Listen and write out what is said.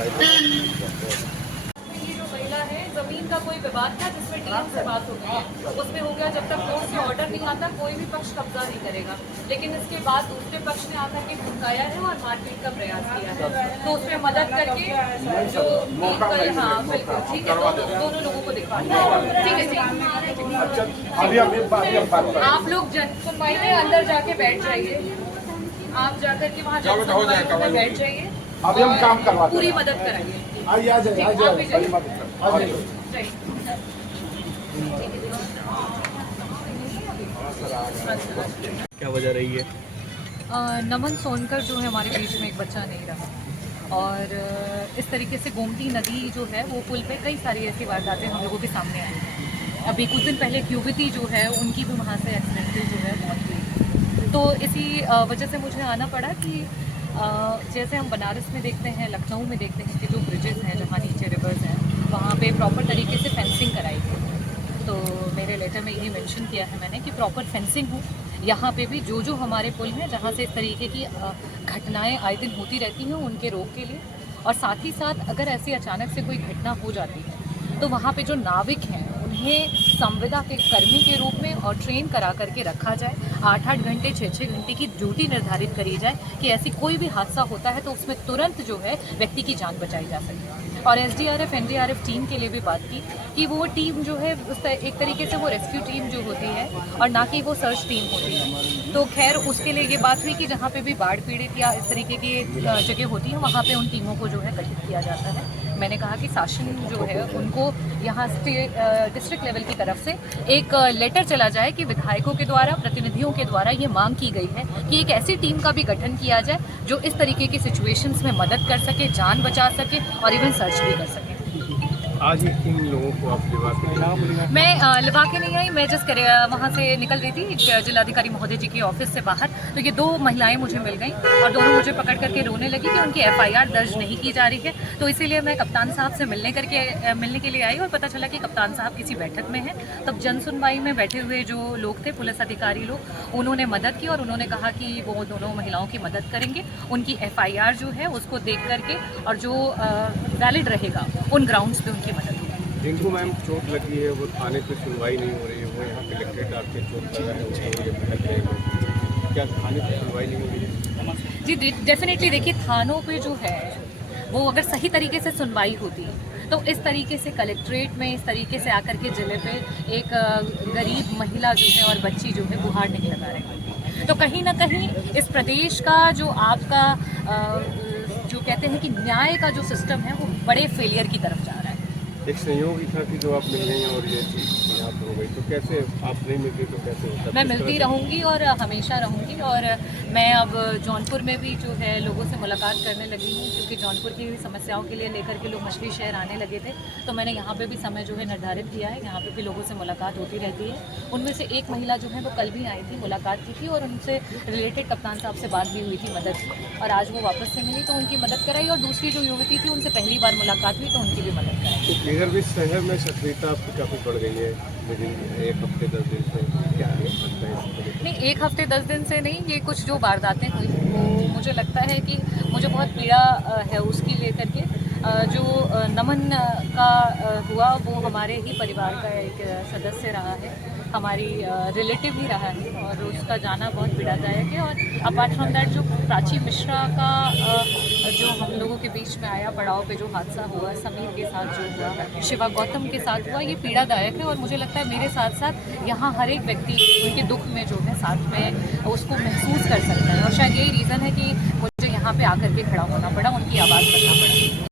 ये जो महिला है, जमीन का कोई विवाद था जिसमें डीएम से बात हो गई है, उसमें हो गया जब तक कोर्ट से ऑर्डर नहीं आता कोई भी पक्ष कब्जा नहीं करेगा। लेकिन इसके बाद दूसरे पक्ष ने आकर के धमकाया है और मारपीट का प्रयास किया है, तो उसमें मदद करके जो हाँ बिल्कुल ठीक है, दोनों लोगों को दिखवा दिया। ठीक है जी, आप लोग जन सुनवाई में अंदर जाके बैठ जाइए, आप जाकर के वहाँ जन सुनवाई में बैठ जाइए, अभी हम काम करवा पूरी मदद कराइए। आइए आ जाइए क्या वजह रही है? नमन सोनकर जो है हमारे बीच में एक बच्चा नहीं रहा, और इस तरीके से गोमती नदी जो है वो पुल पे कई सारी ऐसी वारदातें हम लोगों के सामने आई हैं। अभी कुछ दिन पहले एक युवती जो है उनकी भी वहाँ से एक्सीडेंटल जो है मौत हुई। तो इसी वजह से मुझे आना पड़ा कि जैसे हम बनारस में देखते हैं, लखनऊ में देखते हैं कि जो ब्रिजेस हैं जहाँ नीचे रिवर्स हैं वहाँ पे प्रॉपर तरीके से फेंसिंग कराई गई। तो मेरे लेटर में यही मेंशन किया है मैंने कि प्रॉपर फेंसिंग हो। यहाँ पे भी जो हमारे पुल हैं जहाँ से इस तरीके की घटनाएं आए दिन होती रहती हैं उनके रोक के लिए, और साथ ही साथ अगर ऐसी अचानक से कोई घटना हो जाती है तो वहाँ पे जो नाविक हैं उन्हें संविदा के कर्मी के रूप में और ट्रेन करा करके रखा जाए। 8-8 घंटे 6-6 घंटे की ड्यूटी निर्धारित करी जाए कि ऐसी कोई भी हादसा होता है तो उसमें तुरंत जो है व्यक्ति की जान बचाई जा सके। और एसडीआरएफ एनडीआरएफ टीम के लिए भी बात की कि वो टीम जो है एक तरीके से वो रेस्क्यू टीम जो होती है और ना कि वो सर्च टीम होती है। तो खैर उसके लिए ये बात हुई कि जहाँ पे भी बाढ़ पीड़ित या इस तरीके की जगह होती है वहाँ पे उन टीमों को जो है गठित किया जाता है। मैंने कहा कि शासन जो है उनको यहाँ डिस्ट्रिक्ट लेवल की तरफ से एक लेटर चला जाए कि विधायकों के द्वारा, प्रतिनिधियों के द्वारा ये मांग की गई है कि एक ऐसी टीम का भी गठन किया जाए जो इस तरीके की सिचुएशंस में मदद कर सके, जान बचा सके और इवन सर्च भी कर सके। आज इन लोगों को आप लिवा के मैं लिवा के नहीं आई, मैं जस्ट वहाँ से निकल रही थी जिलाधिकारी महोदय जी के ऑफिस से बाहर, तो ये 2 महिलाएं मुझे मिल गई और दोनों मुझे पकड़ करके रोने लगी कि उनकी एफआईआर दर्ज नहीं की जा रही है। तो इसीलिए मैं कप्तान साहब से मिलने के लिए आई और पता चला कि कप्तान साहब किसी बैठक में हैं। तब जन सुनवाई में बैठे हुए जो लोग थे, पुलिस अधिकारी लोग, उन्होंने मदद की और उन्होंने कहा कि वो दोनों महिलाओं की मदद करेंगे, उनकी एफआईआर जो है उसको देख करके और जो वैलिड रहेगा उन ग्राउंड्स पे उनकी मदद होगी। जिनको मैम चोट लगी है वो थाने पे सुनवाई नहीं हो रही है, वो यहाँ कलेक्ट्रेट आके चोट लगा है उसको भटक रहे हैं, क्या थाने पे सुनवाई नहीं हो रही है? जी डेफिनेटली, देखिए थानों पे जो है वो अगर सही तरीके से सुनवाई होती तो इस तरीके से कलेक्ट्रेट में इस तरीके से आकर के जिले पे एक गरीब महिला जो है और बच्ची जो है गुहार नहीं लगा रही। तो कहीं ना कहीं इस प्रदेश का जो आपका जो कहते हैं कि न्याय का जो सिस्टम है वो बड़े फेलियर की तरफ जा रहा है। एक संयोग ही था कि जो आप मिल गई और ये चीज़ यहाँ पर हो गई, तो कैसे आप नहीं मिलती तो कैसे होता? मैं मिलती रहूँगी और हमेशा रहूँगी, और मैं अब जौनपुर में भी जो है लोगों से मुलाकात करने लगी हूँ, क्योंकि जौनपुर की समस्याओं के लिए लेकर के लोग मछली शहर आने लगे थे। तो मैंने यहाँ पे भी समय जो है निर्धारित किया है, यहाँ पे भी लोगों से मुलाकात होती रहती है। उनमें से एक महिला जो है वो कल भी आई थी, मुलाकात की थी और उनसे रिलेटेड कप्तान साहब से बात भी हुई थी, मदद की, और आज वो वापस से मिली तो उनकी मदद कराई, और दूसरी जो युवती थी उनसे पहली बार मुलाकात हुई तो उनकी भी मदद कराई। इधर भी शहर में सक्रियता आपकी काफ़ी बढ़ गई है लेकिन 1 हफ्ते 10 दिन से, क्या है लगता है? नहीं, 1 हफ्ते 10 दिन से नहीं, ये कुछ जो वारदातें हुई वो मुझे लगता है कि मुझे बहुत पीड़ा है उसकी लेकर के। जो नमन का हुआ वो हमारे ही परिवार का एक सदस्य रहा है, हमारी रिलेटिव ही रहा है, और उसका जाना बहुत पीड़ादायक है। और अपार्ट फ्रॉम दैट जो प्राची मिश्रा का जो हम लोगों के बीच में आया पड़ाव पे जो हादसा हुआ, समीर के साथ जो हुआ, शिवा गौतम के साथ हुआ, ये पीड़ादायक है। और मुझे लगता है मेरे साथ साथ यहाँ हर एक व्यक्ति उनके दुख में जो है साथ में उसको महसूस कर सकता है, और शायद यही रीज़न है कि मुझे यहाँ पे आकर के खड़ा होना पड़ा, उनकी आवाज़ बनना पड़ा।